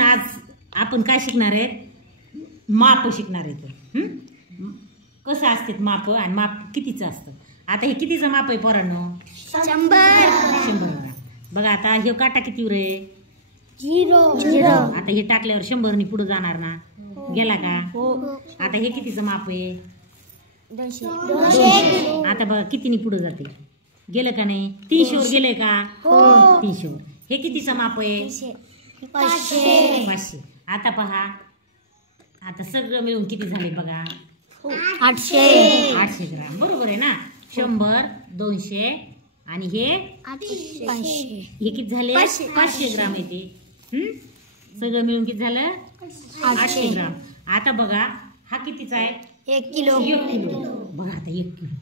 आज आपण काय शिकणार आहे? माप शिकणार आहे. कसं असते माप आणि माप कितीचं असतं? आता हे कितीचं माप आहे पोरांनो? 100 बघा आता हे काटा कितीवर आहे? 0. आता हे टाकल्यावर 100 नी पुढे जाणार ना? गेला का? आता हे कितीचं माप आहे? 200. आता बघा कितीनी पुढे जाते? गेलं का नाही? 300 वर गेलंय का? 300 वर. हे कितीचं माप आहे? 500. आता पहा, आता सगळं मिळून किती झाले बघा? 800 ग्राम. बरोबर आहे ना? 100, 200 आणि हे 500. हे किती झाले? 500 ग्राम येते. सगळं मिळून किती झालं? 800 ग्राम. आता बघा हा कितीचा आहे? 1 किलो. 1 किलो. बघा आता 1 किलो.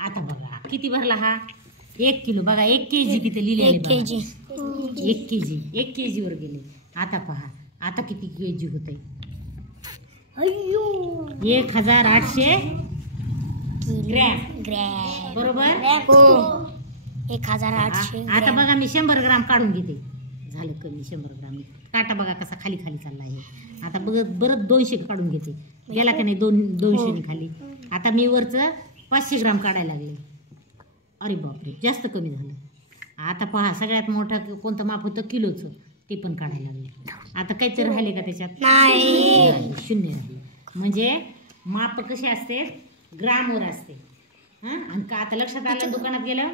आता बघा किती भरला हा? 1 किलो. बघा 1 केजी किती लिहिलेले? 1 केजी. 1 केजी. 1 केजी वर गेले. आता पहा आता किती केजी होत आहे? 1800 ग्रॅम. बरोबर? 1800. आता बघा मी 100 ग्राम काढून घेते. झालं कमी 100 ग्राम. काटा बघा कसा खाली खाली चालला आहे. आता बरं 200 काढून घेते. गेला का नाही? 200 खाली. आता मी वरचं 500 ग्राम काढायला लागले. अरे बापरे, जास्त कमी झालं. आता पहा सगळ्यात मोठं कोणतं माप होतं? किलोचं. ते पण काढायला लागले. आता काहीतरी राहिले का त्याच्यात? नाही. 0 राहिले. म्हणजे माप कसे असते? ग्रामवर असते. आणि का आता लक्षात आलं दुकानात गेलं?